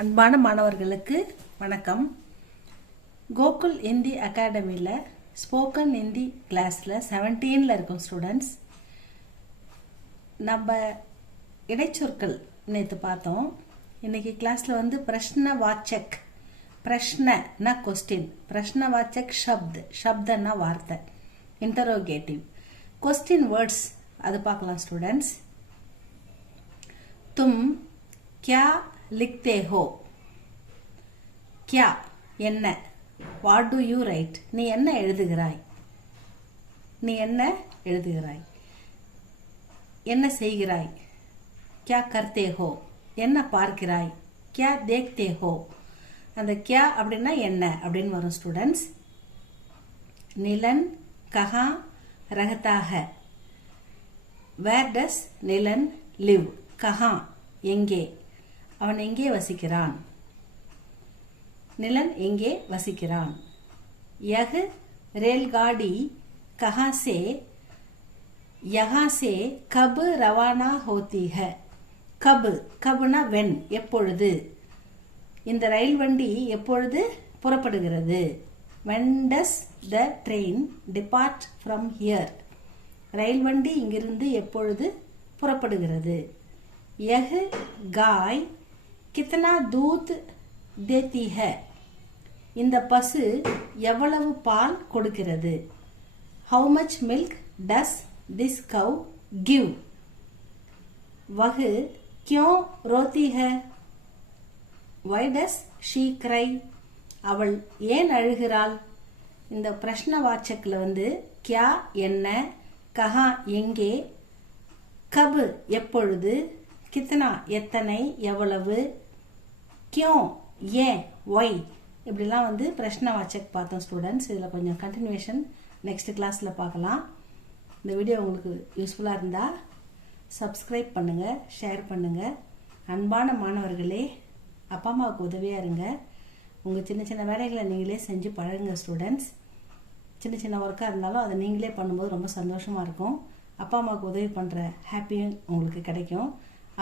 அன்பான மாணவர்களுக்கு வணக்கம். கோகுல் இந்தி அகாடமியில் ஸ்போக்கன் ஹிந்தி கிளாஸில் 17ல் இருக்கும் ஸ்டூடெண்ட்ஸ். நம்ம இடைச்சொற்கள் நேற்று பார்த்தோம். இன்னைக்கு கிளாஸில் வந்து பிரஷ்னவாச்சக், பிரஷ்னனா கொஸ்டின், பிரஷ்னவாச்சக் ஷப்தனா வார்த்தை, இன்டரோகேட்டிவ், கொஸ்டின் வேர்ட்ஸ் அது பார்க்கலாம் ஸ்டூடெண்ட்ஸ். तुम क्या लिखते हो? क्या என்ன, what do you write? நீ என்ன எழுதுகிறாய், நீ என்ன எழுதுகிறாய், என்ன செய்கிறாய், क्या करते हो, என்ன பார்க்கிறாய், क्या देखते हो. அந்த क्या அப்படின்னா என்ன அப்படின்னு வரும் ஸ்டூடெண்ட்ஸ். நிலன் கஹா ரஹதா ஹை, where does நிலன் live? கஹா எங்கே, அவன் எங்கே வசிக்கிறான், நிலன் எங்கே வசிக்கிறான். யஹ் रेलगाड़ी कहाँ से, यहाँ से कब रवाना होती है. कब, कबना when, எப்பொழுது, இந்த ரயில் வண்டி எப்பொழுது புறப்படுகிறது. when does the train depart from here. ரயில் வண்டி இங்கிருந்து எப்பொழுது புறப்படுகிறது. यह गाय कितना दूध देती है. இந்த பசு எவ்வளவு பால் கொடுக்கிறது. how much milk does this cow give. वह क्यों रोती है. why does she cry. அவள் ஏன் அழுகிறாள். இந்த பிரஷ்னவாச்சக்ல வந்து क्या என்ன, கஹா எங்கே, கபு எப்பொழுது, கித்தனா எத்தனை எவ்வளவு, கியோ ஏன், ஒய், இப்படிலாம் வந்து பிரஷ்னவாச்சக் பார்த்தோம் ஸ்டூடெண்ட்ஸ். இதில் கொஞ்சம் கண்டினியூஷன் நெக்ஸ்ட் கிளாஸில் பார்க்கலாம். இந்த வீடியோ உங்களுக்கு யூஸ்ஃபுல்லாக இருந்தால் சப்ஸ்கிரைப் பண்ணுங்கள், ஷேர் பண்ணுங்கள். அன்பான மாணவர்களே, அப்பா அம்மாவுக்கு உதவியாக இருங்க. உங்கள் சின்ன சின்ன வேலைகளை நீங்களே செஞ்சு பழகுங்க ஸ்டூடெண்ட்ஸ். சின்ன சின்ன ஒர்க்காக இருந்தாலும் அதை நீங்களே பண்ணும்போது ரொம்ப சந்தோஷமாக இருக்கும். அப்பா அம்மாவுக்கு உதவி பண்ணுற ஹாப்பியும் உங்களுக்கு கிடைக்கும்,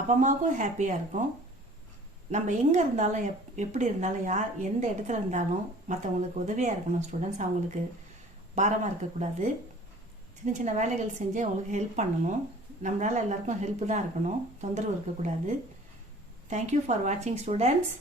அப்பா அம்மாவுக்கும் ஹாப்பியாக இருக்கும். நம்ம எங்கே இருந்தாலும் எப்படி இருந்தாலும் யார் எந்த இடத்துல இருந்தாலும் மற்றவங்களுக்கு உதவியாக இருக்கணும் ஸ்டூடெண்ட்ஸ். அவங்களுக்கு பாரமாக இருக்கக்கூடாது. சின்ன சின்ன வேலைகள் செஞ்சு அவங்களுக்கு ஹெல்ப் பண்ணணும். நம்மளால் எல்லாருக்கும் ஹெல்ப்பு தான் இருக்கணும், தொந்தரவு இருக்கக்கூடாது. தேங்க்யூ ஃபார் வாட்சிங் ஸ்டூடெண்ட்ஸ்.